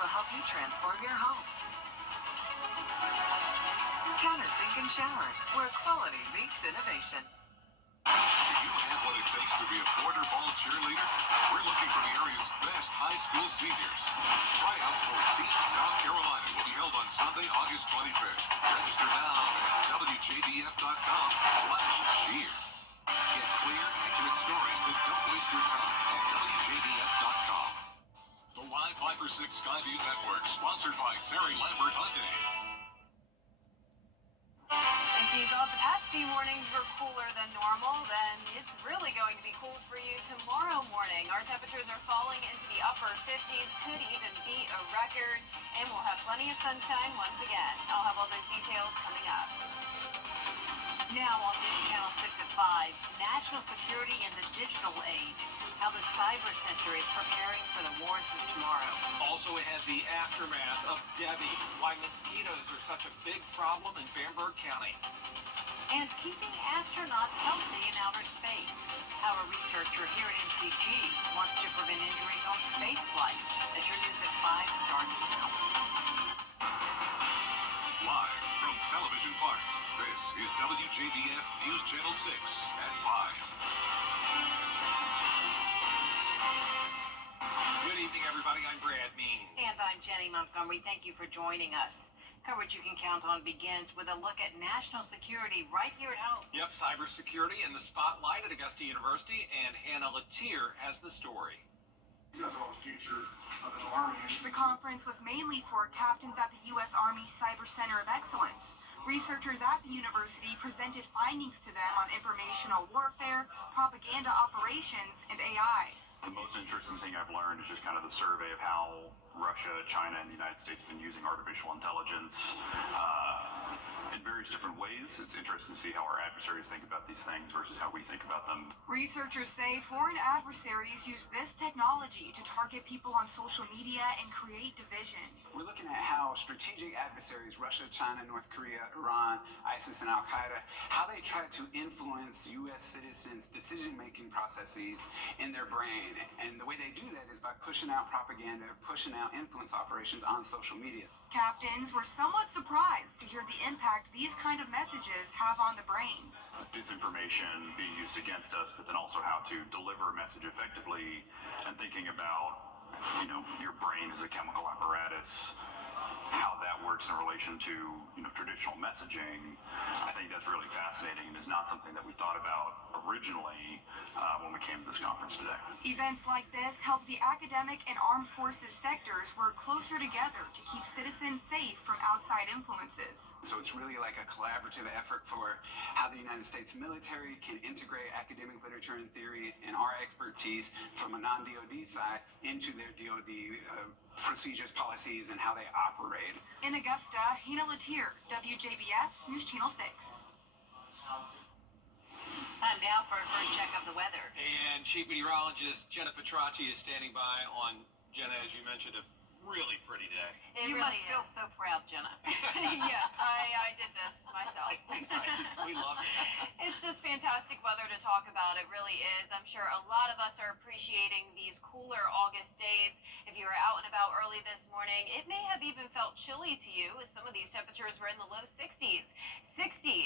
will help you transform your home. Countersink and Showers, where quality meets innovation. Do you have what it takes to be a border ball cheerleader? We're looking for the area's best high school seniors. Tryouts for Team South Carolina will be held on Sunday, August 25th. Register now at WJBF.com/cheer. Get clear, accurate stories that don't waste your time at WJBF.com. The Live 5-for-6 Skyview Network, sponsored by Terry Lambert Hyundai. If you thought the past few mornings were cooler than normal, then it's really going to be cool for you tomorrow morning. Our temperatures are falling into the upper 50s, could even beat a record, and we'll have plenty of sunshine once again. I'll have all those details coming up. Now on News Channel 6 at 5, national security in the digital age, how the cyber center is preparing for the wars of tomorrow. Also ahead, the aftermath of Debbie, why mosquitoes are such a big problem in Bamberg County. And keeping astronauts healthy in outer space, how a researcher here at NCG wants to prevent injuries on space flights. As your News at 5 starts now. Live from Television Park, this is WJBF News Channel 6 at 5. Good evening, everybody. I'm Brad Means. And I'm Jenny Montgomery. Thank you for joining us. Coverage you can count on begins with a look at national security right here at home. Yep, cybersecurity in the spotlight at Augusta University, and Hannah Latier has the story. You guys are all the future of the Army. The conference was mainly for captains at the U.S. Army Cyber Center of Excellence. Researchers at the university presented findings to them on informational warfare, propaganda operations, and AI. The most interesting thing I've learned is just kind of the survey of how Russia, China, and the United States have been using artificial intelligence in various different ways. It's interesting to see how our adversaries think about these things versus how we think about them. Researchers say foreign adversaries use this technology to target people on social media and create division. We're looking at how strategic adversaries, Russia, China, North Korea, Iran, ISIS, and Al-Qaeda, how they try to influence U.S. citizens' decision-making processes in their brain. And the way they do that is by pushing out propaganda, pushing out influence operations on social media. Captains were somewhat surprised to hear the impact these kind of messages have on the brain. Disinformation being used against us, but then also how to deliver a message effectively, and thinking about, your brain as a chemical apparatus, how that works in relation to, traditional messaging. I think that's really fascinating and is not something that we thought about originally when we came to this conference today. Events like this help the academic and armed forces sectors work closer together to keep citizens safe from outside influences. So it's really like a collaborative effort for how the United States military can integrate academic literature and theory and our expertise from a non-DoD side into their DoD procedures, policies, and how they operate. In Augusta, Hannah Latier, WJBF News Channel 6. Time now for a first check of the weather. And Chief Meteorologist Jenna Petracci is standing by on, Jenna, as you mentioned, a really pretty day. You really must feel so proud, Jenna. Yes, I did this myself. Nice. We love it. It's just fantastic weather to talk about. It really is. I'm sure a lot of us are appreciating these cooler August days. If you were out and about early this morning, it may have even felt chilly to you, as some of these temperatures were in the low 60s. 60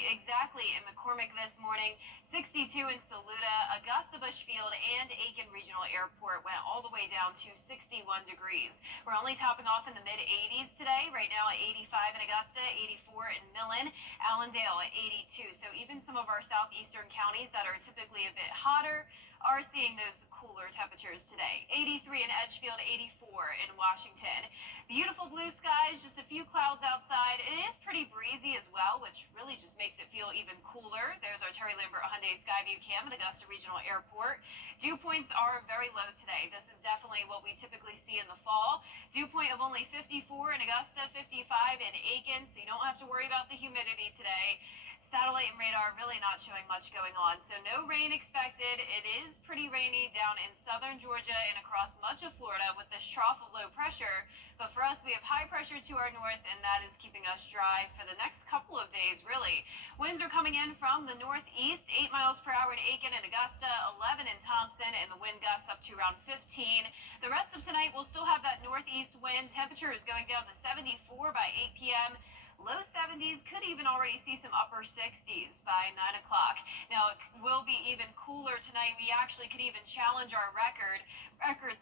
exactly in McCormick this morning, 62 in Saluda, Augusta Bushfield, and Aiken Regional Airport went all the way down to 61 degrees. We're only topping off in the mid-80s today. Right now at 85 in Augusta, 84 in Millen, Allendale at 82. So even some of our southeastern counties that are typically a bit hotter are seeing those cooler temperatures today. 83 in Edgefield, 84 in Washington. Beautiful blue skies, just a few clouds outside. It is pretty breezy as well, which really just makes it feel even cooler. There's our Terry Lambert Hyundai Skyview cam at Augusta Regional Airport. Dew points are very low today. This is definitely what we typically see in the fall. Dew point of only 54 in Augusta, 55 in Aiken, so you don't have to worry about the humidity today. Satellite and radar really not showing much going on, so no rain expected. It is pretty rainy down in southern Georgia and across much of Florida with this trough of low pressure. But for us, we have high pressure to our north, and that is keeping us dry for the next couple of days, really. Winds are coming in from the northeast, 8 miles per hour in Aiken and Augusta, 11 in Thompson, and the wind gusts up to around 15. The rest of tonight, we'll still have that northeast wind. Temperature is going down to 74 by 8 p.m. Low 70s, could even already see some upper 60s by 9 o'clock. Now, it will be even cooler tonight. We actually could even challenge our record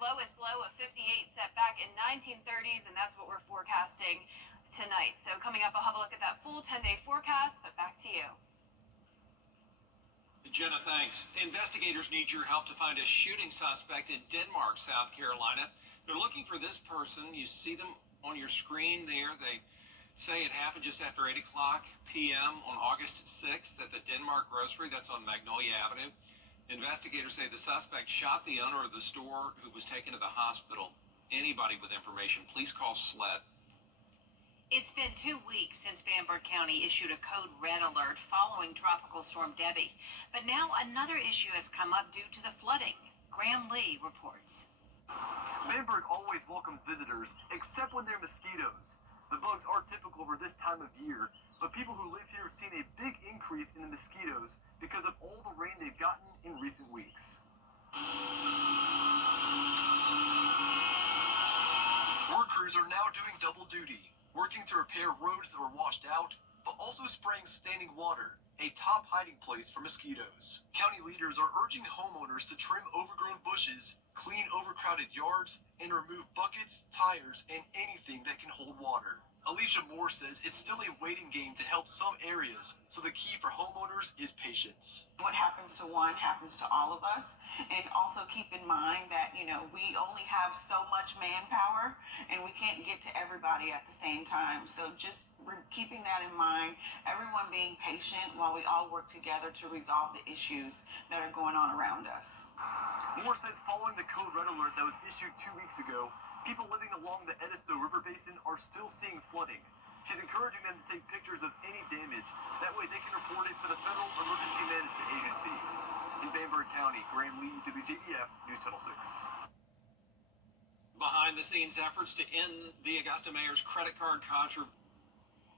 lowest low of 58 set back in 1930s, and that's what we're forecasting tonight. So coming up, I'll have a look at that full 10-day forecast, but back to you. Jenna, thanks. Investigators need your help to find a shooting suspect in Denmark, South Carolina. They're looking for this person. You see them on your screen there. They say it happened just after 8 o'clock p.m. on August 6th at the Denmark Grocery. That's on Magnolia Avenue. Investigators say the suspect shot the owner of the store who was taken to the hospital. Anybody with information, please call SLED. It's been 2 weeks since Bamberg County issued a code red alert following Tropical Storm Debbie. But now another issue has come up due to the flooding. Graham Lee reports. Bamberg always welcomes visitors, except when they're mosquitoes. The bugs are typical for this time of year, but people who live here have seen a big increase in the mosquitoes because of all the rain they've gotten in recent weeks. Work crews are now doing double duty, working to repair roads that were washed out, but also spraying standing water, a top hiding place for mosquitoes. County leaders are urging homeowners to trim overgrown bushes, clean overcrowded yards, and remove buckets, tires, and anything that can hold water. Alicia Moore says it's still a waiting game to help some areas, so the key for homeowners is patience. What happens to one happens to all of us. And also keep in mind that, we only have so much manpower and we can't get to everybody at the same time. So just keeping that in mind, everyone being patient while we all work together to resolve the issues that are going on around us. Moore says following the code red alert that was issued 2 weeks ago, people living along the Edisto River Basin are still seeing flooding. She's encouraging them to take pictures of any damage. That way they can report it to the Federal Emergency Management Agency. In Bamberg County, Graham Lee, WJBF, News Channel 6. Behind-the-scenes efforts to end the Augusta mayor's credit card controversy.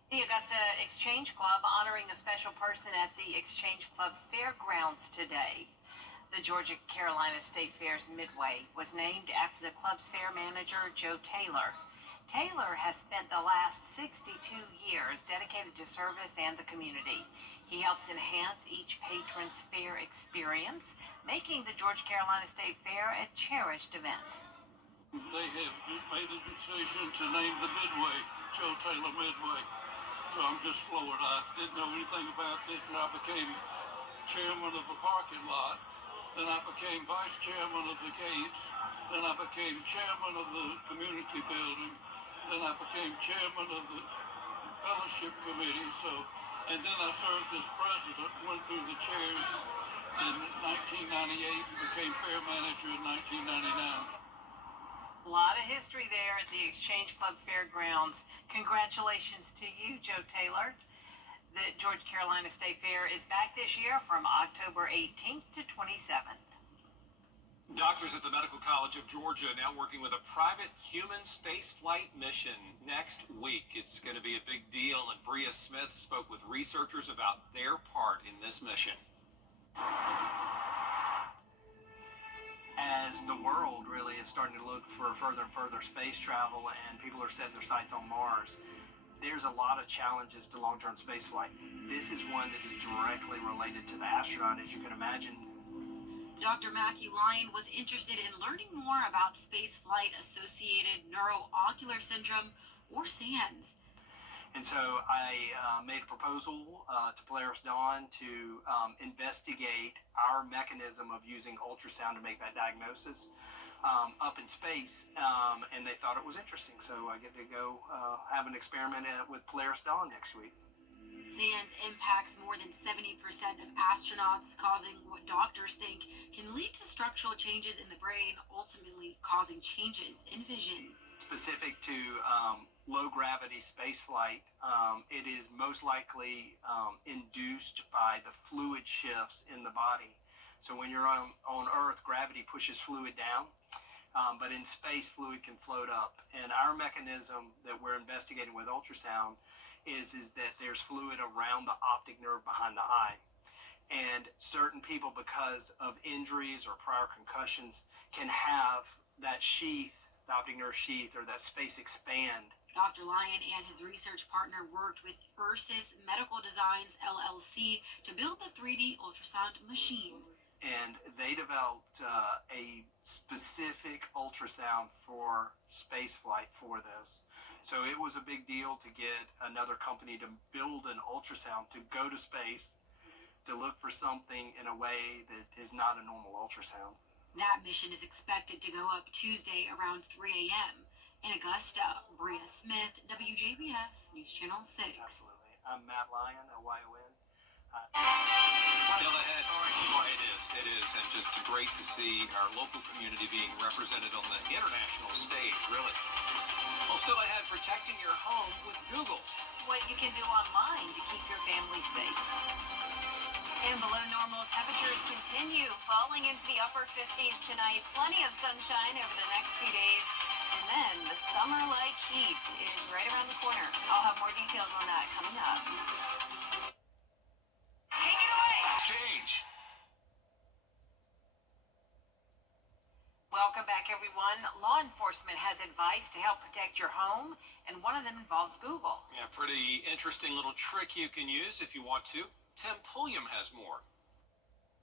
The Augusta Exchange Club honoring a special person at the Exchange Club Fairgrounds today. The Georgia Carolina State Fair's Midway was named after the club's fair manager, Joe Taylor. Taylor has spent the last 62 years dedicated to service and the community. He helps enhance each patron's fair experience, making the Georgia Carolina State Fair a cherished event. They have made a decision to name the Midway, Joe Taylor Midway. So I'm just floored. I didn't know anything about this, and I became chairman of the parking lot. Then I became vice chairman of the gates. Then I became chairman of the community building. Then I became chairman of the fellowship committee. And then I served as president, went through the chairs in 1998, and became fair manager in 1999. A lot of history there at the Exchange Club Fairgrounds. Congratulations to you, Joe Taylor. The Georgia Carolina State Fair is back this year from October 18th to 27th. Doctors at the Medical College of Georgia now working with a private human spaceflight mission next week. It's going to be a big deal, and Bria Smith spoke with researchers about their part in this mission. As the world really is starting to look for further and further space travel and people are setting their sights on Mars, there's a lot of challenges to long-term spaceflight. This is one that is directly related to the astronaut, as you can imagine. Dr. Matthew Lyon was interested in learning more about spaceflight-associated neuroocular syndrome, or SANS. And so I made a proposal to Polaris Dawn to investigate our mechanism of using ultrasound to make that diagnosis up in space, and they thought it was interesting. So I get to go have an experiment with Polaris Dawn next week. SANS impacts more than 70% of astronauts, causing what doctors think can lead to structural changes in the brain, ultimately causing changes in vision. specific to low gravity space flight. It is most likely induced by the fluid shifts in the body. So when you're on Earth, gravity pushes fluid down, but in space, fluid can float up. And our mechanism that we're investigating with ultrasound is that there's fluid around the optic nerve behind the eye. And certain people, because of injuries or prior concussions, can have that sheath, the optic nerve sheath, or that space expand. Dr. Lyon and his research partner worked with Ursus Medical Designs, LLC, to build the 3D ultrasound machine. And they developed a specific ultrasound for space flight for this. So it was a big deal to get another company to build an ultrasound to go to space, to look for something in a way that is not a normal ultrasound. That mission is expected to go up Tuesday around 3 a.m. In Augusta, Bria Smith, WJBF News Channel 6. Absolutely. I'm Matt Lyon, LYON. Still ahead. Boy, it is, and just great to see our local community being represented on the international stage, really. Well, still ahead, protecting your home with Google. What you can do online to keep your family safe. And below normal temperatures continue falling into the upper 50s tonight. Plenty of sunshine over the next few days. And then the summer-like heat is right around the corner. I'll have more details on that coming up. Take it away. Change. Welcome back, everyone. Law enforcement has advice to help protect your home, and one of them involves Google. Yeah, pretty interesting little trick you can use if you want to. Tim Pulliam has more.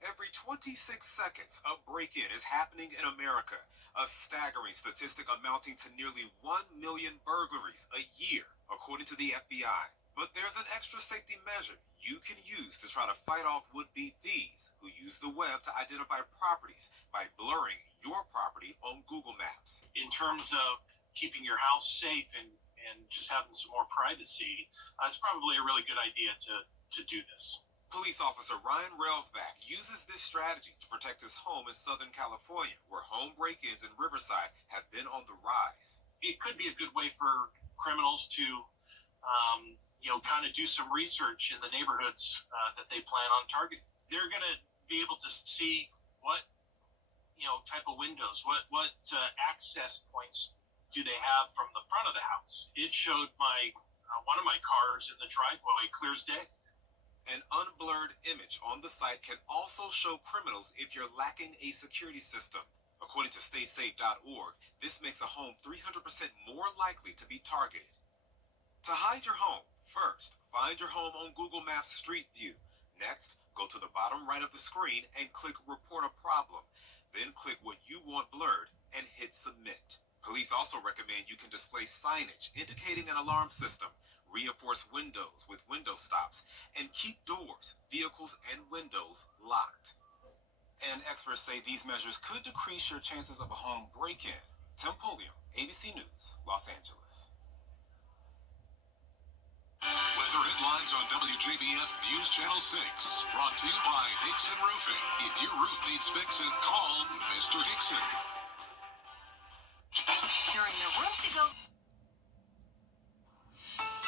Every 26 seconds, a break-in is happening in America, a staggering statistic amounting to nearly 1 million burglaries a year, according to the FBI. But there's an extra safety measure you can use to try to fight off would-be thieves who use the web to identify properties by blurring your property on Google Maps. In terms of keeping your house safe and just having some more privacy, it's probably a really good idea to do this. Police officer Ryan Railsback uses this strategy to protect his home in Southern California, where home break-ins in Riverside have been on the rise. It could be a good way for criminals to, kind of do some research in the neighborhoods that they plan on targeting. They're going to be able to see what, type of windows, what access points do they have from the front of the house. It showed one of my cars in the driveway clear as day. An unblurred image on the site can also show criminals if you're lacking a security system. According to StaySafe.org, this makes a home 300% more likely to be targeted. To hide your home, first, find your home on Google Maps Street View. Next, go to the bottom right of the screen and click Report a Problem. Then click what you want blurred and hit Submit. Police also recommend you can display signage indicating an alarm system, reinforce windows with window stops, and keep doors, vehicles, and windows locked. And experts say these measures could decrease your chances of a home break-in. Tim Pulliam, ABC News, Los Angeles. Weather headlines on WJBF News Channel 6. Brought to you by Hickson Roofing. If your roof needs fixing, call Mr. Hickson. During the Roof to Go.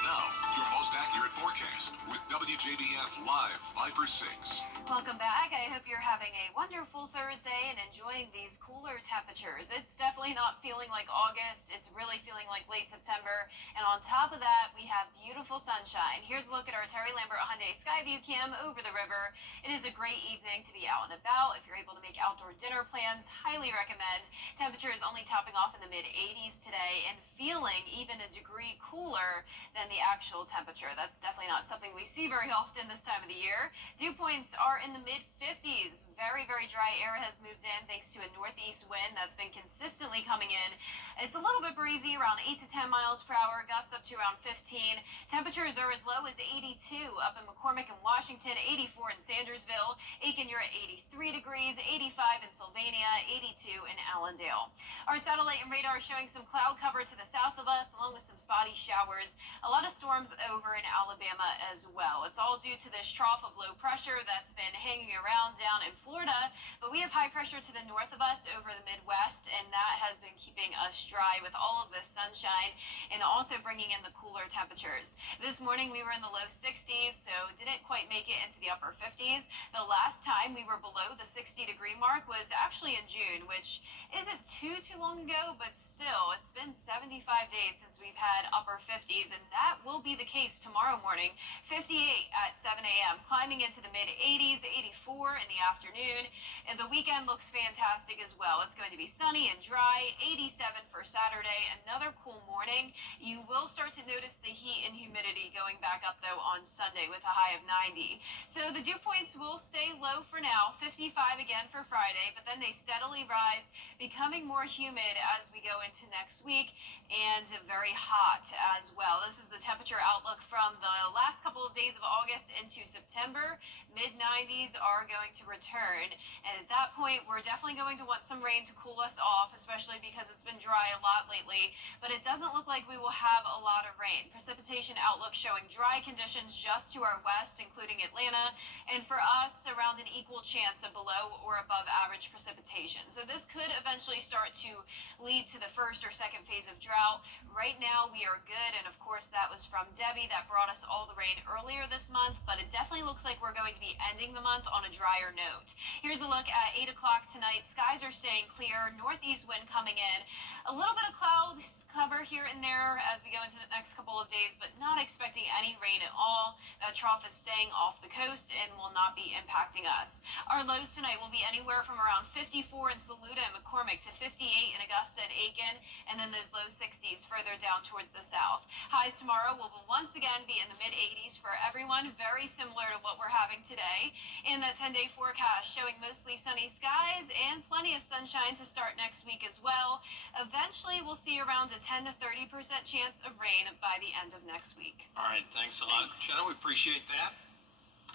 Now, your most accurate forecast with WJBF Live 5/6. Welcome back. I hope you're having a wonderful Thursday and enjoying these cooler temperatures. It's definitely not feeling like August. It's really feeling like late September. And on top of that, we have beautiful sunshine. Here's a look at our Terry Lambert Hyundai Skyview Cam over the river. It is a great evening to be out and about. If you're able to make outdoor dinner plans, highly recommend. Temperature is only topping off in the mid-80s today and feeling even a degree cooler than the actual temperature. That's definitely not something we see very often this time of the year. Dew points are in the mid-50s. Very, very dry air has moved in thanks to a northeast wind that's been consistently coming in. It's a little bit breezy, around 8 to 10 miles per hour, gusts up to around 15. Temperatures are as low as 82 up in McCormick and Washington, 84 in Sandersville. Aiken, you're at 83 degrees, 85 in Sylvania, 82 in Allendale. Our satellite and radar showing some cloud cover to the south of us, along with some spotty spotty showers. A lot of storms over in Alabama as well. It's all due to this trough of low pressure that's been hanging around down in Florida, but we have high pressure to the north of us over the Midwest, and that has been keeping us dry with all of this sunshine and also bringing in the cooler temperatures. This morning we were in the low 60s, so didn't quite make it into the upper 50s. The last time we were below the 60-degree mark was actually in June, which isn't too long ago, but still, it's been 75 days since we've had upper 50s, and that will be the case tomorrow morning. 58 at 7 a.m., climbing into the mid-80s, 84 in the afternoon, and the weekend looks fantastic as well. It's going to be sunny and dry, 87 for Saturday, another cool morning. You will start to notice the heat and humidity going back up, though, on Sunday with a high of 90. So the dew points will stay low for now, 55 again for Friday, but then they steadily rise, becoming more humid as we go into next week, and very hot as well. This is the temperature outlook from the last couple of days of August into September. Mid-90s are going to return, and at that point we're definitely going to want some rain to cool us off, especially because it's been dry a lot lately, but it doesn't look like we will have a lot of rain. Precipitation outlook showing dry conditions just to our west, including Atlanta, and for us around an equal chance of below or above average precipitation. So this could eventually start to lead to the first or second phase of drought. Right now we are good, and of course that was from Debbie that brought us all the rain earlier this month, but it definitely looks like we're going to be ending the month on a drier note. Here's a look at 8 o'clock tonight. Skies are staying clear, northeast wind coming in, a little bit of clouds cover here and there as we go into the next couple of days, but not expecting any rain at all. That trough is staying off the coast and will not be impacting us. Our lows tonight will be anywhere from around 54 in Saluda and McCormick to 58 in Augusta and Aiken, and then those low 60s further down towards the south. Highs tomorrow will once again be in the mid-80s for everyone, very similar to what we're having today. In that 10-day forecast showing mostly sunny skies and plenty of sunshine to start next week as well. Eventually we'll see around a 10 to 30% chance of rain by the end of next week. All right, thanks a lot, Jenna. We appreciate that.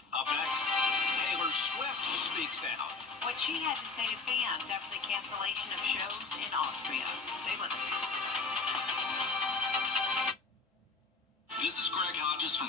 Up next, Taylor Swift speaks out. What she had to say to fans after the cancellation of shows in Austria. Stay with us.